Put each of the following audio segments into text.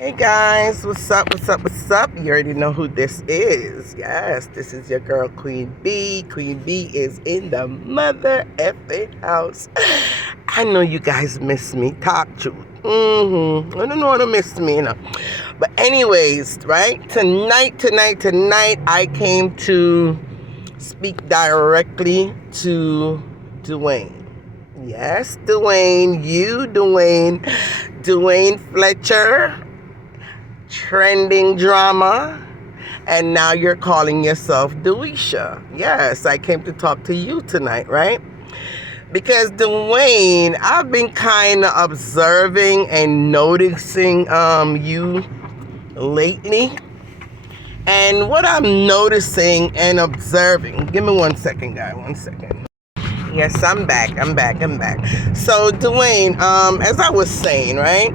Hey guys, what's up? What's up? What's up? You already know who this is. Yes, this is your girl Queen B. Queen B is in the mother effing house. I know you guys miss me. Talk truth. I don't know what to miss me, But anyways, right? Tonight, I came to speak directly to Dwyane. Yes, Dwyane. Dwyane Fletcher. Trending drama, and now you're calling yourself Dweisha. Yes, I came to talk to you tonight, right? Because Dwyane, I've been kind of observing and noticing you lately, and what I'm noticing and observing. Give me 1 second, guy. 1 second. Yes, I'm back. So Dwyane, as I was saying, right?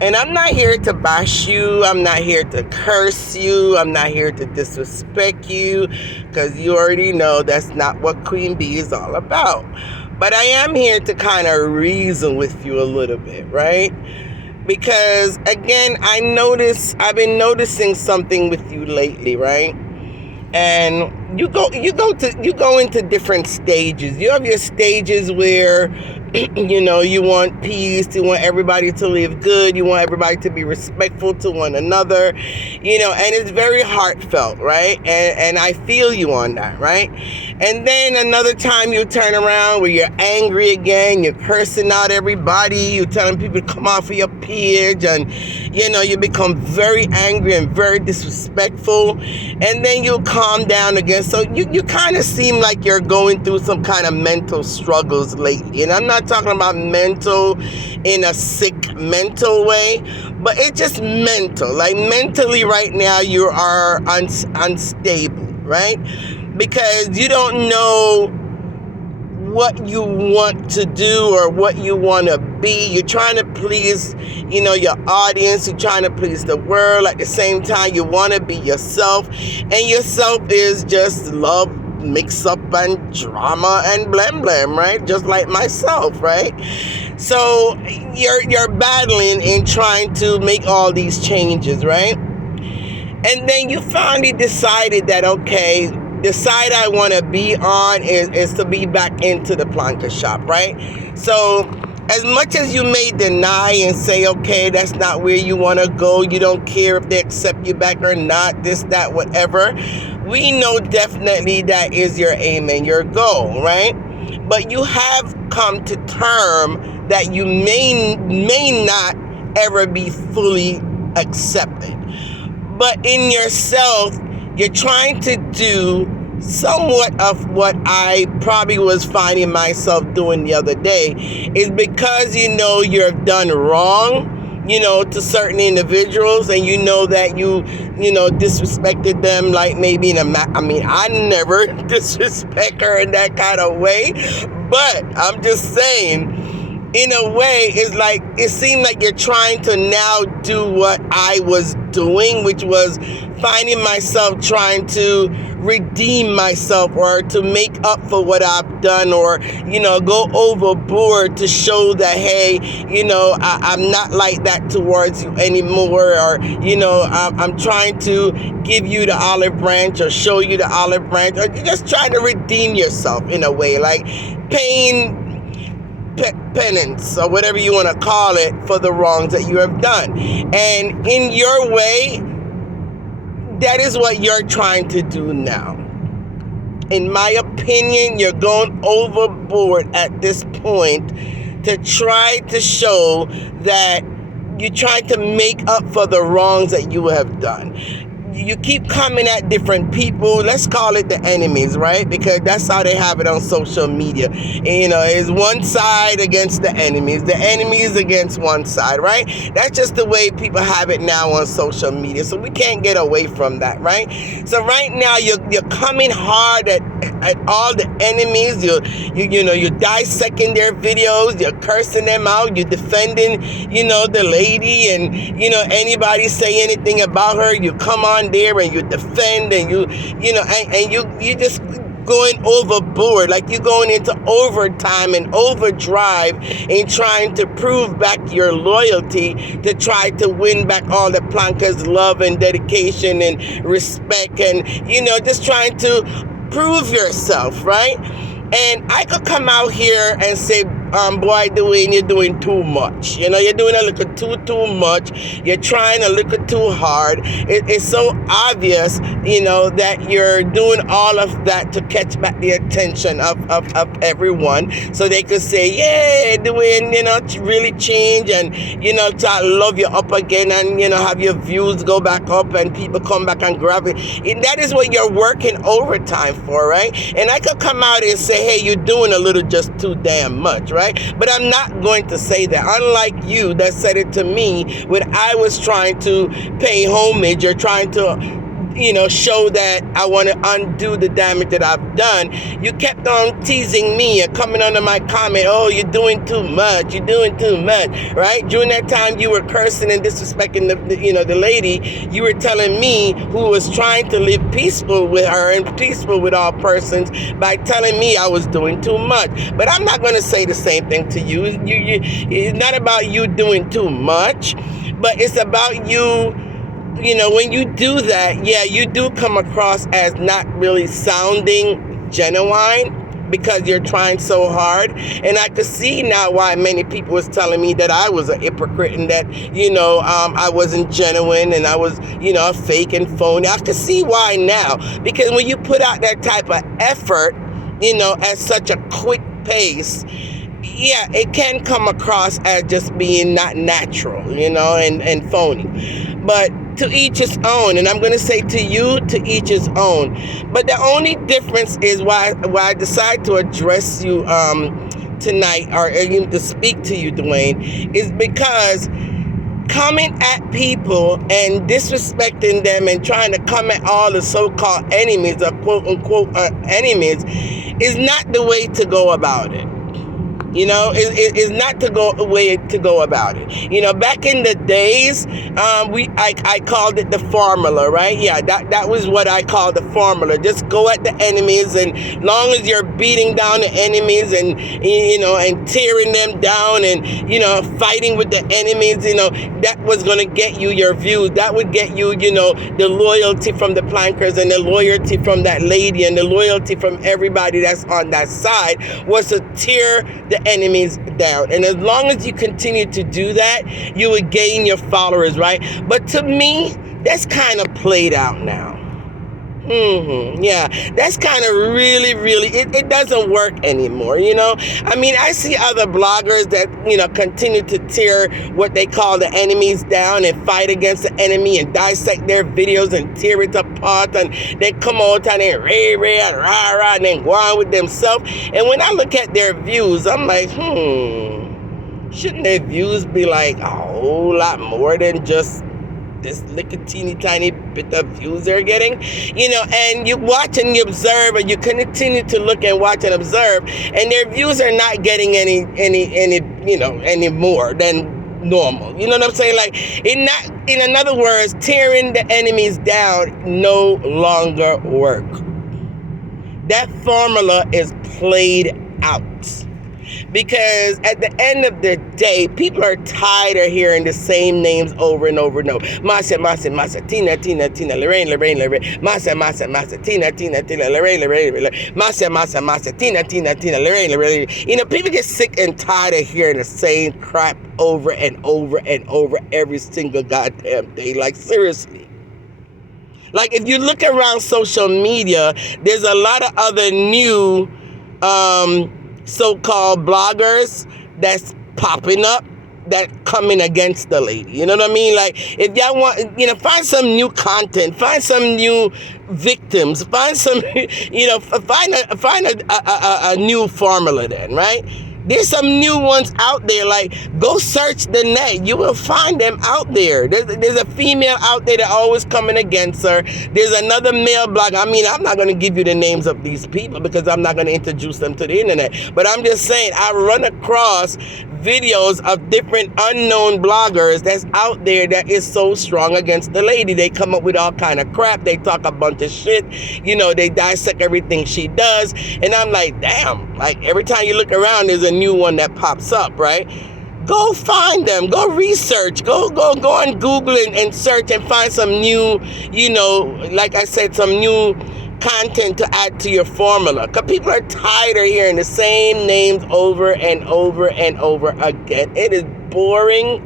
And I'm not here to bash you. I'm not here to curse you. I'm not here to disrespect you, because you already know that's not what Queen Bee is all about. But I am here to kind of reason with you a little bit, right? Because again, I've been noticing something with you lately, right? And you go into different stages. You have your stages where you want peace, you want everybody to live good, you want everybody to be respectful to one another, and it's very heartfelt, right? And I feel you on that, right? And then another time you turn around where you're angry again, you're cursing out everybody, you're telling people to come off of your page, and you become very angry and very disrespectful, and then you calm down again. So you kind of seem like you're going through some kind of mental struggles lately. And I'm not talking about mental in a sick mental way, but it's just mental. Like mentally right now you are unstable, right? Because you don't know what you want to do or what you want to be. You're trying to please, your audience. You're trying to please the world. At the same time, you want to be yourself. And yourself is just love, mix up, and drama and blam, right? Just like myself, right? So you're battling and trying to make all these changes, right? And then you finally decided that, okay, the side I want to be on is to be back into the plancha shop, right? So as much as you may deny and say, okay, that's not where you want to go, you don't care if they accept you back or not, this, that, whatever, we know definitely that is your aim and your goal, right? But you have come to term that you may not ever be fully accepted. But in yourself, you're trying to do somewhat of what I probably was finding myself doing the other day, is because you've done wrong, to certain individuals, and that you disrespected them, like maybe I never disrespect her in that kind of way, but I'm just saying, in a way, it seemed like you're trying to now do what I was doing, which was finding myself trying to redeem myself or to make up for what I've done, or go overboard to show that, hey, I'm not like that towards you anymore, or I'm trying to give you the olive branch or show you the olive branch, or you're just trying to redeem yourself in a way, like paying penance or whatever you want to call it for the wrongs that you have done. And in your way, that is what you're trying to do now. In my opinion, you're going overboard at this point to try to show that you're trying to make up for the wrongs that you have done. You keep coming at different people. Let's call it the enemies, right? Because that's how they have it on social media. It's one side against the enemies against one side, right? That's just the way people have it now on social media. So we can't get away from that, right? So right now you're coming hard at all the enemies. You're dissecting their videos. You're cursing them out. You're defending, the lady, and anybody say anything about her, you come on there and you defend, and you just going overboard, like you're going into overtime and overdrive in trying to prove back your loyalty, to try to win back all the plankers' love and dedication and respect, and just trying to prove yourself, right? And I could come out here and say, boy, Dwyane, you're doing too much. You're doing a little too much. You're trying a little too hard. It's so obvious, that you're doing all of that to catch back the attention of everyone, so they could say, yeah, Dwyane, really change, and, to love you up again, and, have your views go back up and people come back and grab it. And that is what you're working overtime for, right? And I could come out and say, hey, you're doing a little just too damn much, right? But I'm not going to say that. Unlike you that said it to me when I was trying to pay homage or trying to show that I want to undo the damage that I've done, you kept on teasing me and coming under my comment, oh, you're doing too much, right? During that time you were cursing and disrespecting the lady. You were telling me, who was trying to live peaceful with her and peaceful with all persons, by telling me I was doing too much. But I'm not going to say the same thing to you. It's not about you doing too much, but it's about you. When you do that, yeah, you do come across as not really sounding genuine because you're trying so hard. And I could see now why many people was telling me that I was a hypocrite and that, I wasn't genuine and I was, a fake and phony. I could see why now. Because when you put out that type of effort, at such a quick pace, yeah, it can come across as just being not natural, and phony. But to each his own, and I'm going to say to you, to each his own. But the only difference is why I decide to address you tonight, or even to speak to you, Dwyane, is because coming at people and disrespecting them and trying to come at all the so-called enemies or quote-unquote enemies is not the way to go about it. Is not the way to go about it. Back in the days, I called it the formula, right? Yeah, that was what I called the formula. Just go at the enemies, and long as you're beating down the enemies and and tearing them down and fighting with the enemies, that was gonna get you your views. That would get you, the loyalty from the plankers and the loyalty from that lady and the loyalty from everybody that's on that side, was to tear the enemies down. And as long as you continue to do that, you would gain your followers, right? But to me, that's kind of played out now. Yeah, that's kind of really, it doesn't work anymore, I mean, I see other bloggers that, continue to tear what they call the enemies down and fight against the enemy and dissect their videos and tear it apart, and they come out and they ray and rah and then go on with themselves. And when I look at their views, I'm like, shouldn't their views be like a whole lot more than just this little teeny tiny bit of views they're getting, and you watch and you observe, and you continue to look and watch and observe, and their views are not getting any more than normal. You know what I'm saying? Like, in other words, tearing the enemies down no longer work. That formula is played out. Because at the end of the day, people are tired of hearing the same names over and over and over. Masa, Tina, Lorraine, Masa, Tina, Lorraine, Masa, Tina, Lorraine. People get sick and tired of hearing the same crap over and over and over every single goddamn day. Like, seriously. Like, if you look around social media, there's a lot of other new so-called bloggers that's popping up that coming against the lady. You know what I mean? Like, if y'all want, find some new content, find some new victims, find some, find a new formula then, right? There's some new ones out there. Like, go search the net. You will find them out there. There's a female out there that always coming against her. There's another male blogger. I mean, I'm not going to give you the names of these people because I'm not going to introduce them to the internet. But I'm just saying, I run across videos of different unknown bloggers that's out there that is so strong against the lady. They come up with all kind of crap. They talk a bunch of shit. They dissect everything she does. And I'm like, damn, like every time you look around, there's a new one that pops up, right? Go find them. Go research. Go on Google and search and find some new, like I said, some new content to add to your formula. Because people are tired of hearing the same names over and over and over again. It is boring.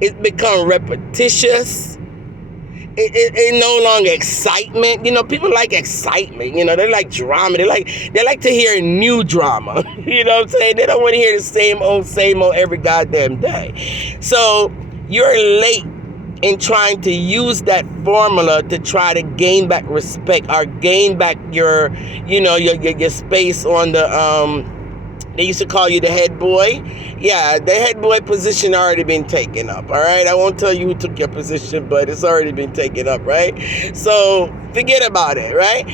It's become repetitious. It no longer excitement. People like excitement. They like drama. They like to hear new drama. You know what I'm saying? They don't want to hear the same old every goddamn day. So you're late in trying to use that formula to try to gain back respect or gain back your space on the they used to call you the head boy. Yeah, the head boy position already been taken up, all right? I won't tell you who took your position, but it's already been taken up, right? So forget about it, right?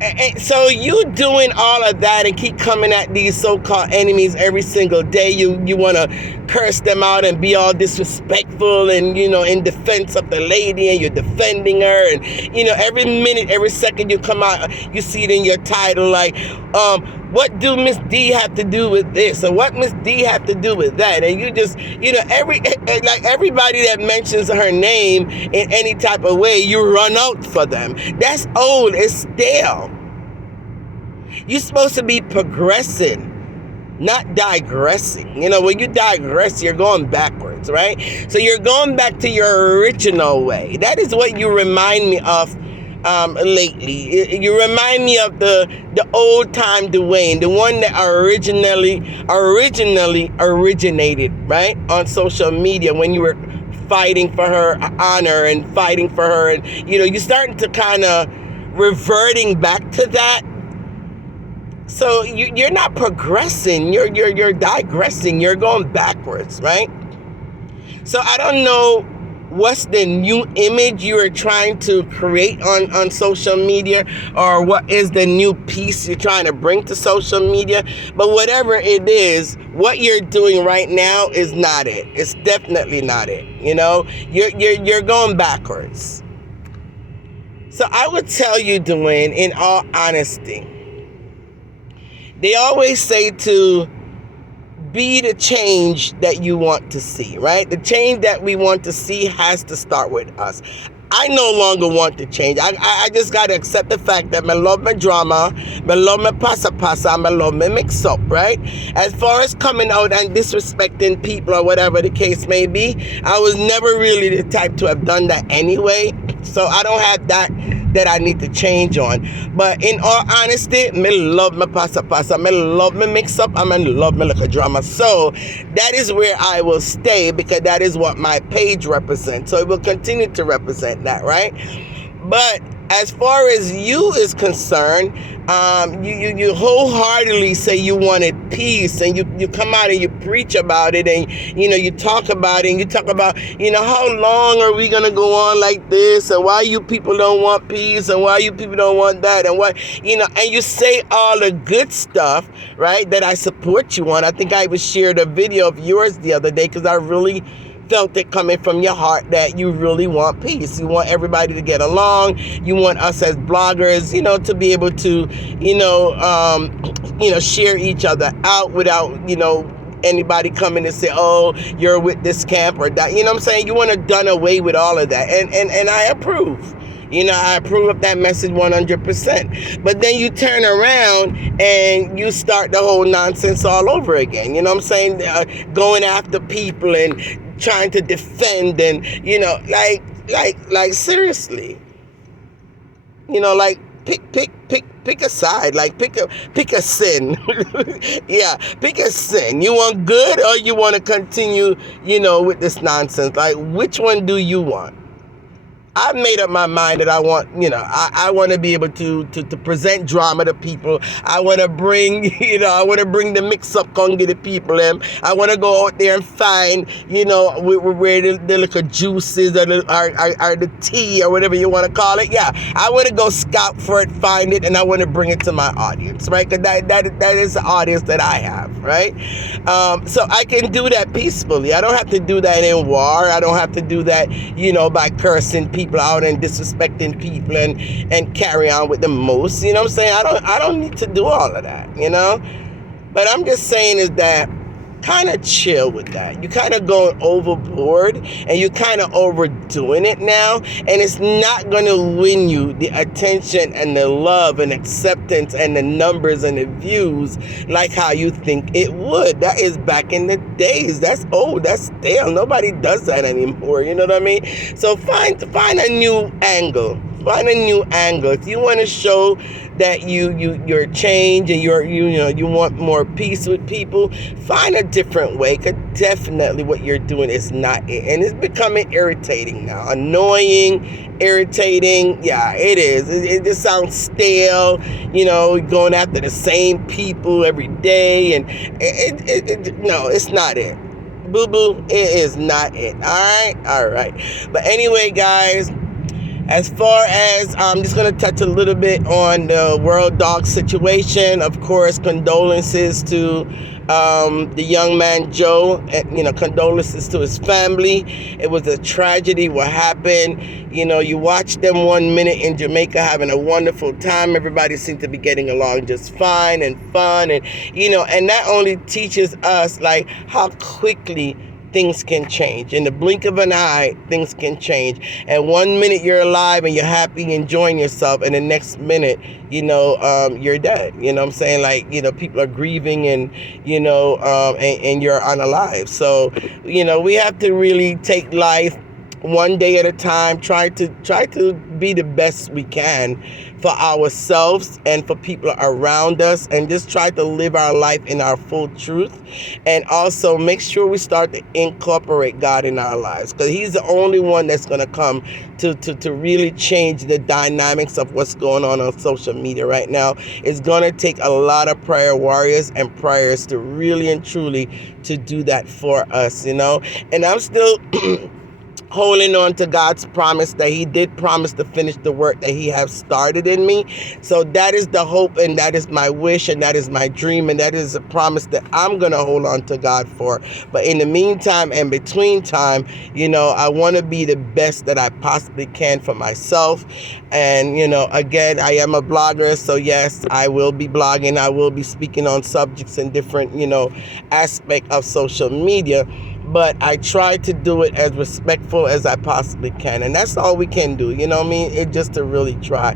And so you doing all of that and keep coming at these so-called enemies every single day. You want to curse them out and be all disrespectful and, in defense of the lady, and you're defending her. And, every minute, every second you come out, you see it in your title like, what do Miss D have to do with this? Or what Miss D have to do with that? And you just, everybody that mentions her name in any type of way, you run out for them. That's old. It's stale. You're supposed to be progressing, not digressing. When you digress, you're going backwards, right? So you're going back to your original way. That is what you remind me of lately. You remind me of the old time Dwyane, the one that originally originated, right, on social media when you were fighting for her honor and fighting for her, and you're starting to kind of reverting back to that. So you're not progressing. You're digressing. You're going backwards, right? So I don't know what's the new image you are trying to create on social media, or what is the new piece you're trying to bring to social media. But whatever it is, what you're doing right now is not it. It's definitely not it. You're going backwards. So I would tell you, Dwyane, in all honesty, they always say to be the change that you want to see, right? The change that we want to see has to start with us. I no longer want to change. I just got to accept the fact that I love my drama, I love my pasa, I love my mix up, right? As far as coming out and disrespecting people or whatever the case may be, I was never really the type to have done that anyway. So I don't have that I need to change on. But in all honesty, me love my pasa, me love my mix up, and me love my little drama. So that is where I will stay, because that is what my page represents. So it will continue to represent that, right? But as far as you is concerned, you wholeheartedly say you wanted peace, and you come out and you preach about it, and you talk about it, and you talk about how long are we gonna go on like this, and why you people don't want peace, and why you people don't want that, and what and you say all the good stuff, right, that I support you on. I think I even shared a video of yours the other day, because I really felt it coming from your heart that you really want peace. You want everybody to get along. You want us as bloggers, to be able to, share each other out without, anybody coming and say, oh, you're with this camp or that. You know what I'm saying? You want to done away with all of that. And I approve. I approve of that message 100%. But then you turn around and you start the whole nonsense all over again. You know what I'm saying? Going after people and trying to defend, and like seriously, pick a side, pick a sin. Yeah, pick a sin. You want good, or you want to continue with this nonsense? Like, which one do you want? I've made up my mind that I want, I want to be able to present drama to people. I want to bring, I want to bring the mix-up conga to people. I want to go out there and find, where the little juices or the tea or whatever you want to call it. Yeah, I want to go scout for it, find it, and I want to bring it to my audience, right? Because that is the audience that I have, right? So I can do that peacefully. I don't have to do that in war. I don't have to do that, by cursing people out and disrespecting people and carry on with the most. You know what I'm saying? I don't need to do all of that, But I'm just saying is that kind of chill with that. You kind of going overboard and you kind of overdoing it now, and it's not going to win you the attention and the love and acceptance and the numbers and the views like how you think it would. That is back in the days. That's old. That's stale. Nobody does that anymore. You know what I mean? So find a new angle. Find a new angle. If you want to show that you're changed and you want more peace with people, find a different way. Because definitely what you're doing is not it, and it's becoming irritating now. Annoying, irritating. Yeah, it is. It just sounds stale. Going after the same people every day, and no, it's not it. Boo boo, it is not it. All right. But anyway, guys. As far as, I'm just going to touch a little bit on the World Dog situation. Of course, condolences to the young man Joe, and, condolences to his family. It was a tragedy what happened. You watch them 1 minute in Jamaica having a wonderful time. Everybody seemed to be getting along just fine and fun. And, and that only teaches us, like, how quickly things can change. In the blink of an eye, things can change. And 1 minute you're alive and you're happy, enjoying yourself, and the next minute, you're dead. You know what I'm saying? Like, people are grieving and, and you're unalive. So, we have to really take life one day at a time, try to be the best we can for ourselves and for people around us, and just try to live our life in our full truth. And also make sure we start to incorporate God in our lives, because he's the only one that's going to come to really change the dynamics of what's going on social media right now. It's going to take a lot of prayer warriors and prayers to really and truly to do that for us, and I'm still holding on to God's promise that he did promise to finish the work that he has started in me. So that is the hope, and that is my wish, and that is my dream, and that is a promise that I'm going to hold on to God for. But in the meantime and between time, I want to be the best that I possibly can for myself. And, again, I am a blogger. So yes, I will be blogging. I will be speaking on subjects in different, aspect of social media. But I try to do it as respectful as I possibly can. And that's all we can do, It's just to really try.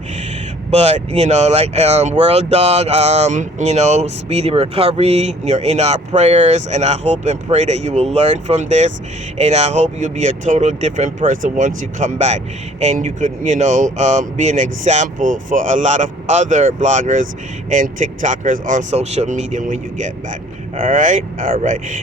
But, World Dog, speedy recovery. You're in our prayers. And I hope and pray that you will learn from this. And I hope you'll be a total different person once you come back. And you could, be an example for a lot of other bloggers and TikTokers on social media when you get back. All right.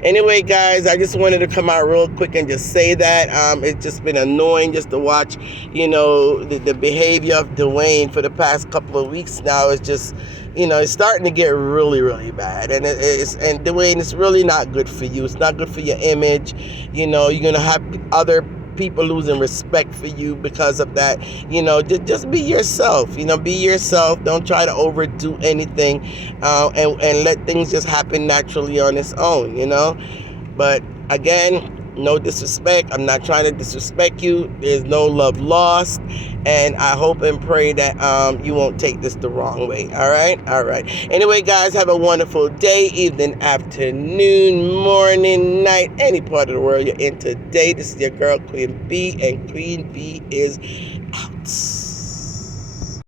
Anyway, guys, I just wanted to come out real quick and just say that it's just been annoying just to watch, the behavior of Dwyane for the past couple of weeks now. Is just, it's starting to get really, really bad. And Dwyane, it's really not good for you. It's not good for your image. You're going to have other people losing respect for you because of that. Just be yourself. Be yourself. Don't try to overdo anything, and let things just happen naturally on its own. But again, no disrespect. I'm not trying to disrespect you. There's no love lost, and I hope and pray that you won't take this the wrong way. All right. Anyway, guys, have a wonderful day, evening, afternoon, morning, night, any part of the world you're in today. This is your girl, Queen B, and Queen B is out.